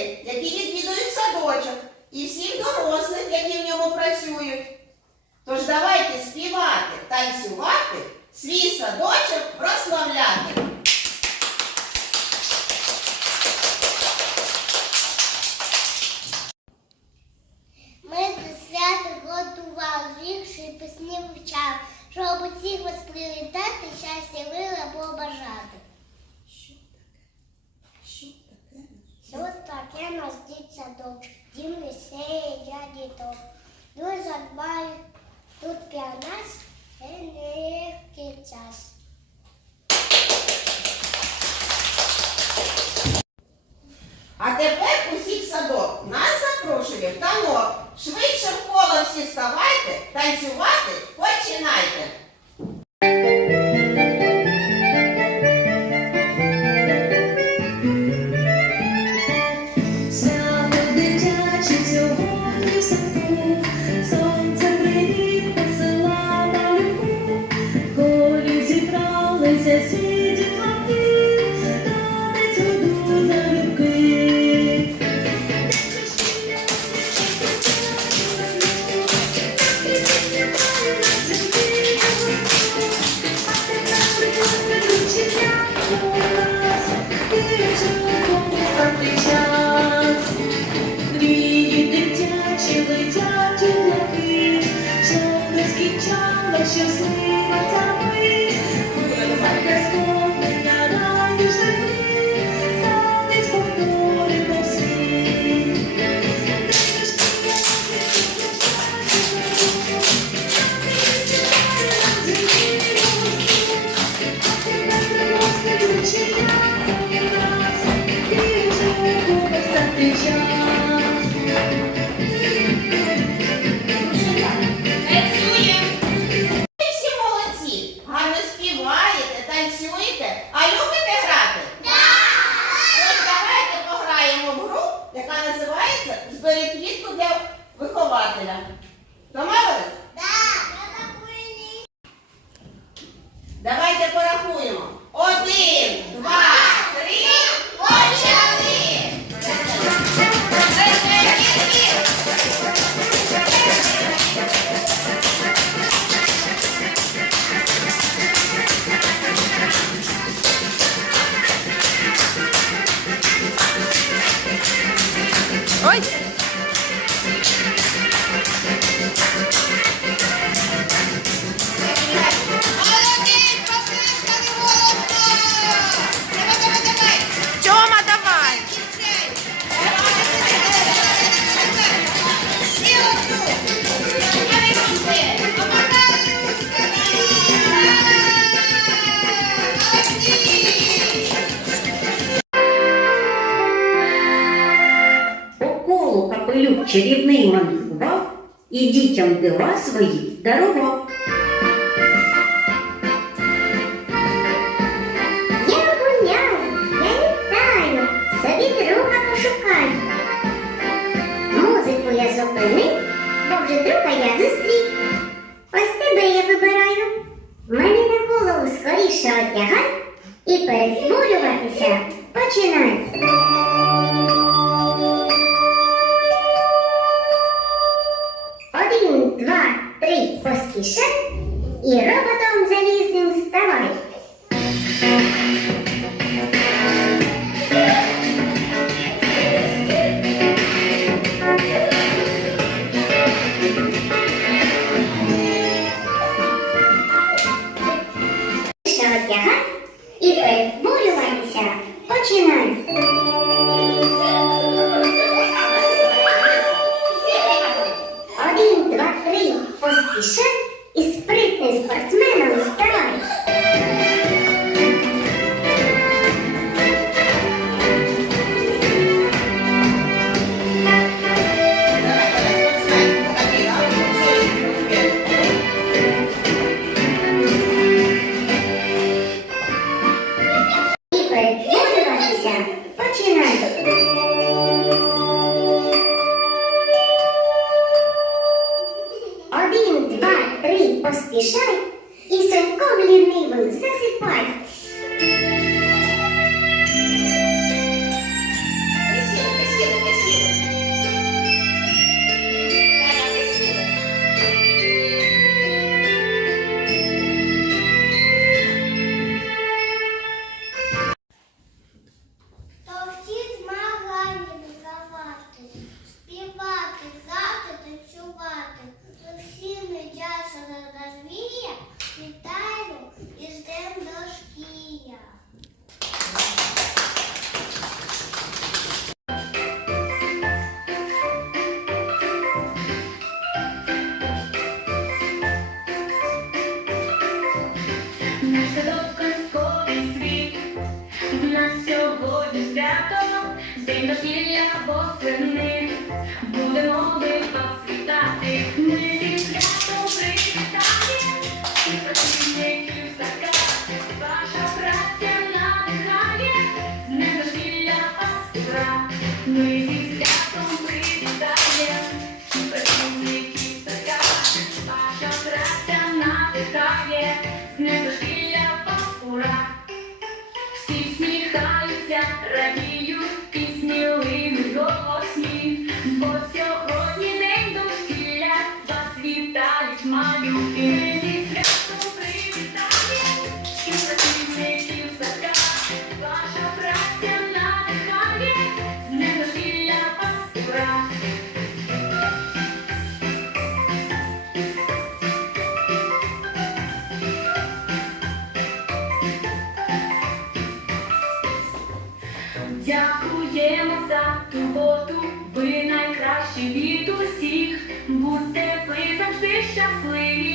дітей, які відвідують садочок, і всіх дорослих, які в ньому працюють. Тож давайте співати, танцювати, свій садочок прославляти. Нас дітсадок, дім лісеє я діток. Дуже дбають тут для нас нелегкий час. А тепер усіх садок нас запрошує в танок. Швидше в коло всі ставайте, танцювати починайте. Збери квітку для вихователя. Домовились? Oi! Капелюк чарівний мандрував і дітям дива свої дарував. Я гуляю, я літаю, собі друга пошукаю. Музику я зупинив, бо вже друга я зустрів. Ось тебе я вибираю. Мене на голову скоріше одягай і перетворюватися починай. Поспішай і роботом три, Садок казковий світ, в день дослідження восени. радіють пісні линуть голосні, бо сьогодні день дошкілля вас вітають малюки. Ваша праця надихає, з недошкілля. кращі від усіх, будьте ви завжди щасливі.